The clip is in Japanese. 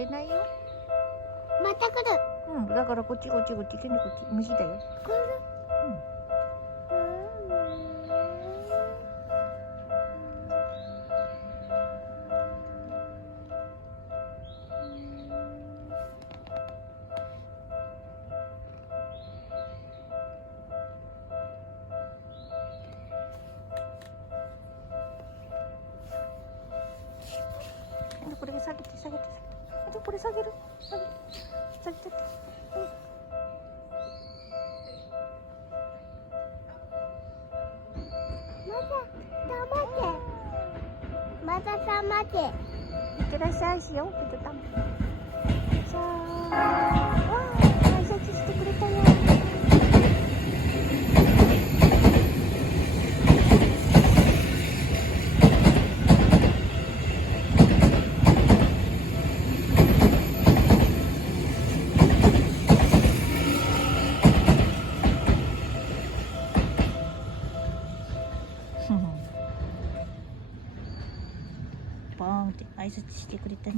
れないよ。また来る。うん、だからこっちこっちこっち、こっち右だよ。来る。これ下げて下げて下げて。これ下げる。下げて。下げてって。またさまて。いってらっしゃいしよう。ちょっとたま。さあ、わあ、挨拶してくれたよ。ポーンって挨拶してくれたね。